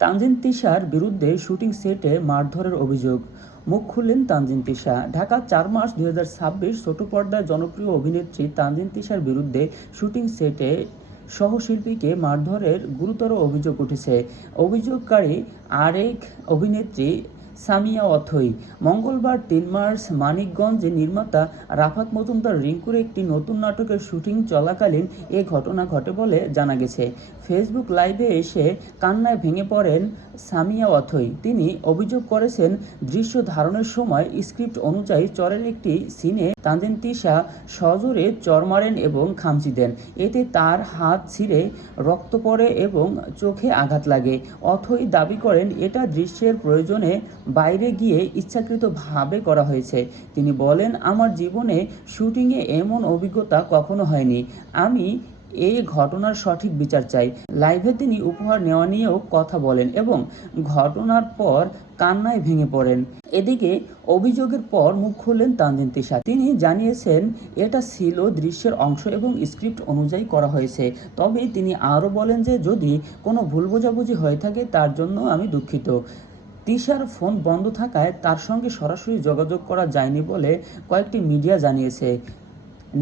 তানজিন তিশার বিরুদ্ধে শুটিং সেটে মারধরের অভিযোগ। মুখ খুললেন তানজিন তিশা। ঢাকা ৪ মার্চ ২০২৬। ছোট পর্দার জনপ্রিয় অভিনেত্রী তানজিন তিশার বিরুদ্ধে শুটিং সেটে সহশিল্পীকে মারধরের গুরুতর অভিযোগ উঠেছে। অভিযোগকারী আরেক অভিনেত্রী সামিয়া অথই। মঙ্গলবার ৩ মার্চ মানিকগঞ্জে নির্মাতা রাফাত মজুমদার রিংকুর একটি নতুন নাটকের শুটিং চলাকালীন এ ঘটনা ঘটে বলে জানা গেছে। ফেসবুক লাইভে এসে কান্নায় ভেঙে পড়েন সামিয়া অথই। তিনি অভিযোগ করেছেন, দৃশ্য ধারণের সময় স্ক্রিপ্ট অনুযায়ী চরের একটি সিনে তানজিন তিশা সজোরে চর মারেন এবং খামচি দেন। এতে তার হাত ছিঁড়ে রক্ত পড়ে এবং চোখে আঘাত লাগে। অথই দাবি করেন, এটা দৃশ্যের প্রয়োজনে বাইরে গিয়ে ইচ্ছাকৃতভাবে করা হয়েছে। তিনি বলেন, আমার জীবনে শুটিংয়ে এমন অভিজ্ঞতা কখনো হয়নি। আমি এই ঘটনার সঠিক বিচার চাই। লাইভে তিনি উপহার নেওয়া নিয়েও কথা বলেন এবং ঘটনার পর কান্নায় ভেঙে পড়েন। এদিকে অভিযোগের পর মুখ খুললেন তানজিন তিশা। তিনি জানিয়েছেন, এটা ছিল দৃশ্যের অংশ এবং স্ক্রিপ্ট অনুযায়ী করা হয়েছে। তবে তিনি আরও বলেন যে যদি কোনো ভুল বোঝাবুঝি হয়ে থাকে তার জন্য আমি দুঃখিত। তিশার ফোন বন্ধ থাকায় তার সঙ্গে সরাসরি যোগাযোগ করা যায়নি বলে কয়েকটি মিডিয়া জানিয়েছে।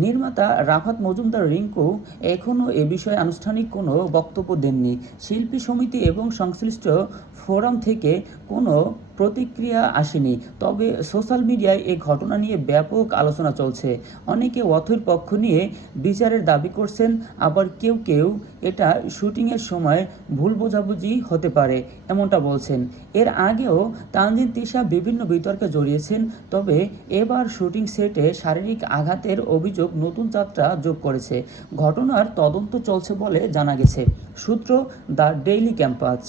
নির্মাতা রাফাত মজুমদার রিংকু এখনও এ বিষয়ে আনুষ্ঠানিক কোনো বক্তব্য দেননি। শিল্পী সমিতি এবং সংশ্লিষ্ট ফোরাম থেকে কোনো প্রতিক্রিয়া আসেনি। তবে সোশ্যাল মিডিয়ায় এ ঘটনা নিয়ে ব্যাপক আলোচনা চলছে। অনেকে অথৈর পক্ষ নিয়ে বিচারের দাবি করছেন, আবার কেউ কেউ এটা শুটিংয়ের সময় ভুল বোঝাবুঝি হতে পারে এমনটা বলছেন। এর আগেও তানজিন তিশা বিভিন্ন বিতর্কে জড়িয়েছেন। তবে এবার শুটিং সেটে শারীরিক আঘাতের অভিযোগ নতুন যাত্রা যোগ করেছে। ঘটনার তদন্ত চলছে বলে জানা গেছে। সূত্র দ্য ডেইলি ক্যাম্পাস।